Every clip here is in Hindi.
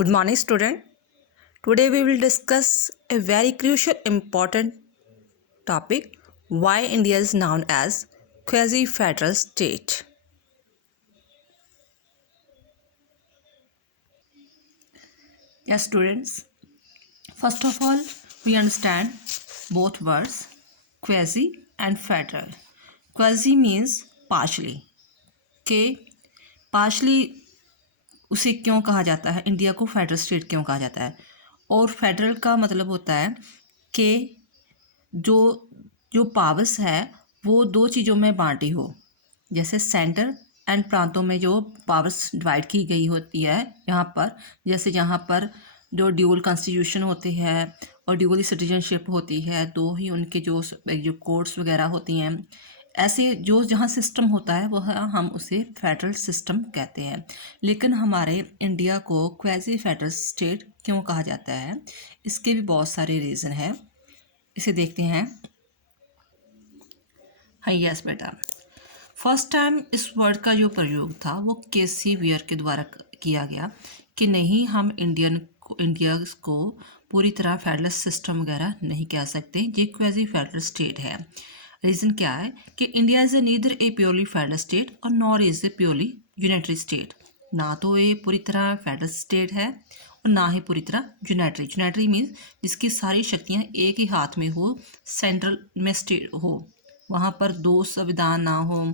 Good morning, student. Today we will discuss a very crucial important topic, why India is known as quasi-federal state. Yes, students. First of all, we understand both words quasi and federal. Quasi means partially. के partially उसे क्यों कहा जाता है, इंडिया को फेडरल स्टेट क्यों कहा जाता है, और फेडरल का मतलब होता है कि जो जो पावर्स है वो दो चीज़ों में बांटी हो, जैसे सेंटर एंड प्रांतों में जो पावर्स डिवाइड की गई होती है यहाँ पर, जैसे यहाँ पर जो ड्यूअल कॉन्स्टिट्यूशन होते हैं और ड्यूअल सिटीजनशिप होती है, दो ही उनके जो कोर्ट्स वगैरह होती हैं, ऐसे जो जहाँ सिस्टम होता है वह हम उसे फेडरल सिस्टम कहते हैं। लेकिन हमारे इंडिया को क्वाजी फेडरल स्टेट क्यों कहा जाता है, इसके भी बहुत सारे रीज़न हैं, इसे देखते हैं। हाँ यस बेटा, फर्स्ट टाइम इस वर्ड का जो प्रयोग था वो केसी वियर के द्वारा किया गया कि नहीं, हम इंडिया को पूरी तरह फेडरल सिस्टम वगैरह नहीं कह सकते, ये क्वाजी फेडरल स्टेट है। रीज़न क्या है कि India is neither a purely federal state और nor is a purely unitary state. ना तो ये पूरी तरह फेडरल स्टेट है और ना ही पूरी तरह यूनिटरी। यूनिटरी मीन्स जिसकी सारी शक्तियाँ एक ही हाथ में हो, सेंट्रल में स्टेट हो, वहाँ पर दो संविधान ना हो,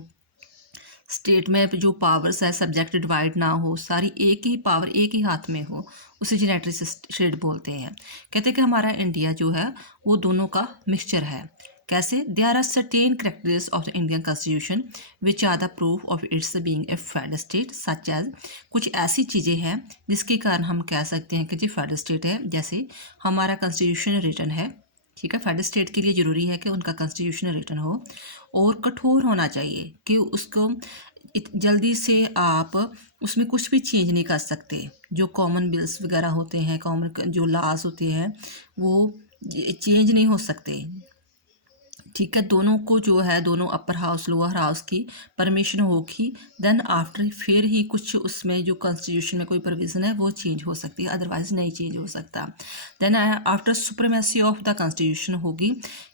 स्टेट में जो पावर्स है सब्जेक्ट डिवाइड ना हो, सारी एक ही पावर एक ही हाथ में हो, उसे यूनाइटेड स्टेट बोलते हैं। कहते हैं कि हमारा इंडिया जो है वो दोनों का मिक्सचर है। कैसे? There are certain characteristics of the Indian constitution which are the proof of its being a federal state, such as, कुछ ऐसी चीज़ें हैं जिसके कारण हम कह सकते हैं कि जी फेडरल स्टेट है। जैसे हमारा कॉन्स्टिट्यूशन रिटन है, ठीक है, फेडरल स्टेट के लिए ज़रूरी है कि उनका कॉन्स्टिट्यूशन रिटन हो और कठोर होना चाहिए कि उसको जल्दी से आप उसमें कुछ भी चेंज नहीं कर सकते। जो कॉमन बिल्स वगैरह होते हैं, कॉमन जो लॉज होते हैं वो चेंज नहीं हो सकते, ठीक है। दोनों को जो है, दोनों अपर हाउस लोअर हाउस की परमिशन होगी, देन आफ्टर फिर ही कुछ उसमें जो कॉन्स्टिट्यूशन में कोई प्रोविज़न है वो चेंज हो सकती है, अदरवाइज नहीं चेंज हो सकता। Then after supremacy of the constitution होगी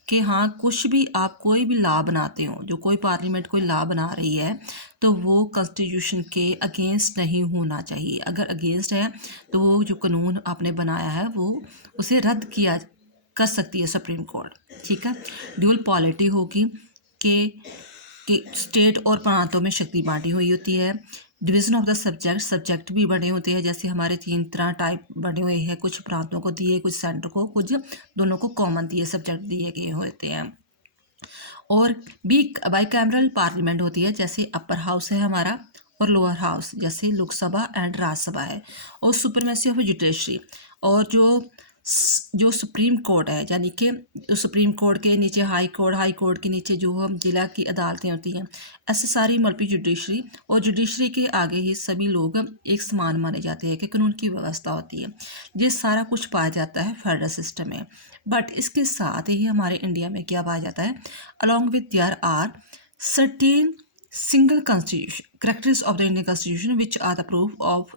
कि हाँ, कुछ भी आप कोई भी लॉ बनाते हो, जो कोई पार्लियामेंट कोई लॉ बना रही है तो वो कॉन्स्टिट्यूशन के अगेंस्ट नहीं होना चाहिए। अगर अगेंस्ट है तो वो जो कानून आपने बनाया है वो उसे रद्द किया कर सकती है सुप्रीम कोर्ट, ठीक है। ड्यूअल पॉलिटी होगी कि स्टेट और प्रांतों में शक्ति बांटी हुई होती है। डिवीज़न ऑफ द सब्जेक्ट भी बने होते हैं, जैसे हमारे 3 तरह टाइप बने हुए हैं, कुछ प्रांतों को दिए, कुछ सेंटर को, कुछ दोनों को कॉमन दिए सब्जेक्ट दिए गए होते हैं। और बाइकैमरल पार्लियामेंट होती है, जैसे अपर हाउस है हमारा और लोअर हाउस, जैसे लोकसभा एंड राज्यसभा है। और सुप्रीमेसी ऑफ जुडिशरी, और जो सुप्रीम कोर्ट है, यानी कि सुप्रीम कोर्ट के नीचे हाई कोर्ट के नीचे जो हम जिला की अदालतें होती हैं, ऐसे सारी मल्टी जुडिशरी, और जुडिशरी के आगे ही सभी लोग एक समान माने जाते हैं कि कानून की व्यवस्था होती है। ये सारा कुछ पाया जाता है फेडरल सिस्टम में। बट इसके साथ ही हमारे इंडिया में क्या पाया जाता है, along with there are certain single constitution characteristics of the Indian constitution which are the proof of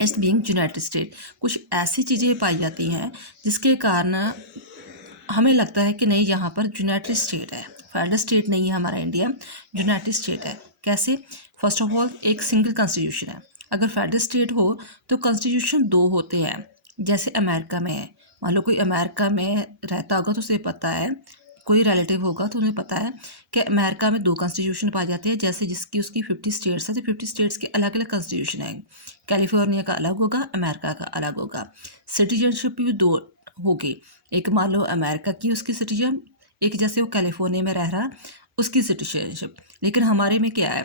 its being united state. कुछ ऐसी चीज़ें पाई जाती हैं जिसके कारण हमें लगता है कि नहीं, यहाँ पर यूनाइटेड स्टेट है, फेडरल स्टेट नहीं है हमारा इंडिया, यूनाइटेड स्टेट है। कैसे? फर्स्ट ऑफ ऑल एक सिंगल कॉन्स्टिट्यूशन है। अगर फेडरल स्टेट हो तो कॉन्स्टिट्यूशन 2 होते हैं, जैसे अमेरिका में है। मान लो कोई अमेरिका में रहता होगा तो उसे पता है, कोई रिलेटिव होगा तो उन्हें पता है कि अमेरिका में 2 कॉन्स्टिट्यूशन पाए जाते हैं, जैसे जिसकी उसकी 50 स्टेट्स है तो 50 स्टेट्स के अलग अलग कॉन्स्टिट्यूशन है। कैलिफोर्निया का अलग होगा, अमेरिका का अलग होगा। सिटीजनशिप भी 2 होगी, एक मान लो अमेरिका की उसकी सिटीजन, एक जैसे वो कैलिफोर्निया में रह रहा उसकी सिटीजनशिप। लेकिन हमारे में क्या है,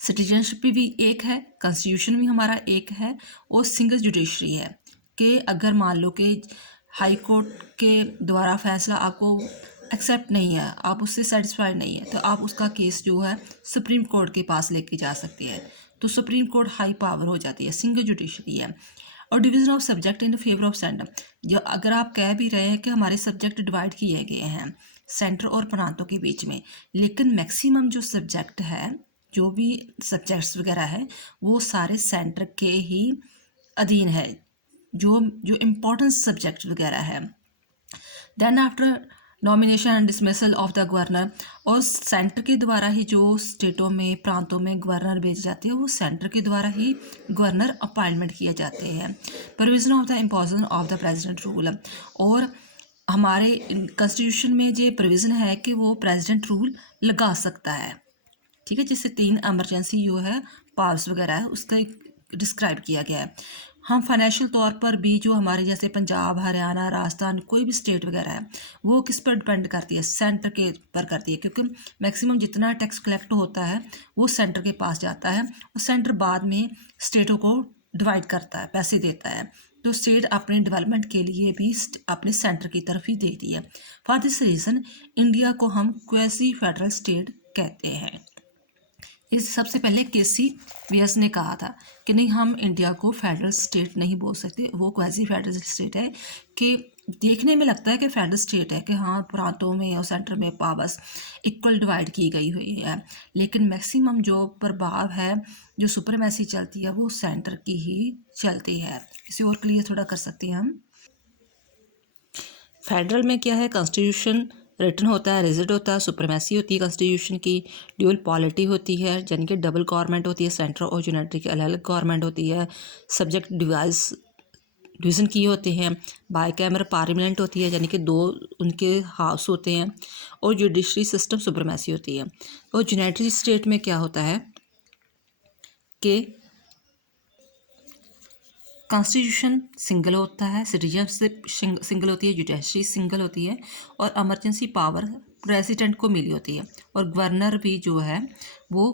सिटीजनशिप भी एक है, कॉन्स्टिट्यूशन भी हमारा एक है, और सिंगल जुडिशरी है कि अगर मान लो कि हाई कोर्ट के द्वारा फैसला आपको एक्सेप्ट नहीं है, आप उससे सेटिस्फाइड नहीं है, तो आप उसका केस जो है सुप्रीम कोर्ट के पास लेके जा सकते हैं। तो सुप्रीम कोर्ट हाई पावर हो जाती है, सिंगल जुडिशरी है। और division of subject in favour of centre, जो अगर आप कह भी रहे हैं कि हमारे सब्जेक्ट डिवाइड किए गए हैं सेंटर और प्रांतों के बीच में, लेकिन मैक्सिमम जो सब्जेक्ट है, जो भी सब्जेक्ट्स वगैरह है, वो सारे सेंटर के ही अधीन है, जो जो इम्पोर्टेंट सब्जेक्ट वगैरह है। Then after nomination and dismissal of the governor, और सेंटर के द्वारा ही जो स्टेटों में प्रांतों में गवर्नर भेजे जाते हैं वो सेंटर के द्वारा ही गवर्नर अपॉइंटमेंट किए जाते हैं। Provision of the imposition of the president rule, और हमारे कॉन्स्टिट्यूशन में जो प्रोविज़न है कि वो प्रेसिडेंट रूल लगा सकता है, ठीक है, जिससे 3 एमरजेंसी जो है पावर्स वगैरह है उसका डिस्क्राइब किया गया है। हम फाइनेंशियल तौर पर भी जो हमारे जैसे पंजाब, हरियाणा, राजस्थान, कोई भी स्टेट वगैरह है वो किस पर डिपेंड करती है, सेंटर के पर करती है, क्योंकि मैक्सिमम जितना टैक्स कलेक्ट होता है वो सेंटर के पास जाता है और सेंटर बाद में स्टेटों को डिवाइड करता है, पैसे देता है। तो स्टेट अपने डेवलपमेंट के लिए भी अपने सेंटर की तरफ ही देती है। फॉर दिस रीज़न इंडिया को हम क्वेसी फेडरल स्टेट कहते हैं। इस सबसे पहले केसी व्यास ने कहा था कि नहीं, हम इंडिया को फेडरल स्टेट नहीं बोल सकते, वो क्वासी फेडरल स्टेट है। कि देखने में लगता है कि फेडरल स्टेट है कि हाँ प्रांतों में और सेंटर में पावर्स इक्वल डिवाइड की गई हुई है, लेकिन मैक्सिमम जो प्रभाव है, जो सुपरमेसी चलती है वो सेंटर की ही चलती है। इसे और क्लियर थोड़ा कर सकते हैं हम। फेडरल में क्या है, कॉन्स्टिट्यूशन रिटन होता है, रिजिड होता है, सुप्रीमेसी होती है कॉन्स्टिट्यूशन की, ड्यूअल पॉलिटी होती है, यानी कि डबल गवर्नमेंट होती है, सेंट्रल और यूनाइटेड की अलग अलग गवर्नमेंट होती है, सब्जेक्ट डिवीज़न किए होते हैं, बाईकैमरल पार्लियामेंट होती है, यानी कि 2 उनके हाउस होते हैं, और जुडिशरी सिस्टम सुप्रीमेसी होती है। और यूनाइटेड स्टेट में क्या होता है कि कॉन्स्टिट्यूशन सिंगल होता है, सिटीजनशिप सिंगल होती है, जुडिशरी सिंगल होती है, और इमरजेंसी पावर प्रेसिडेंट को मिली होती है, और गवर्नर भी जो है वो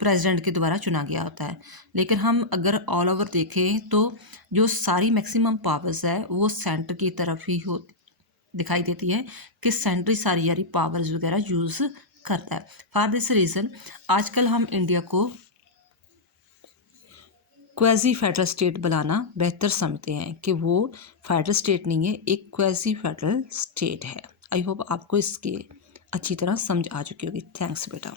प्रेसिडेंट के द्वारा चुना गया होता है। लेकिन हम अगर ऑल ओवर देखें तो जो सारी मैक्सिमम पावर्स है वो सेंटर की तरफ ही दिखाई देती है, कि सेंटर सारी पावर्स वगैरह यूज़ करता है। फॉर दिस रीज़न आजकल हम इंडिया को क्वासी फेडरल स्टेट बनाना बेहतर समझते हैं, कि वो फेडरल स्टेट नहीं है, एक क्वासी फेडरल स्टेट है। आई होप आपको इसकी अच्छी तरह समझ आ चुकी होगी। थैंक्स बेटा।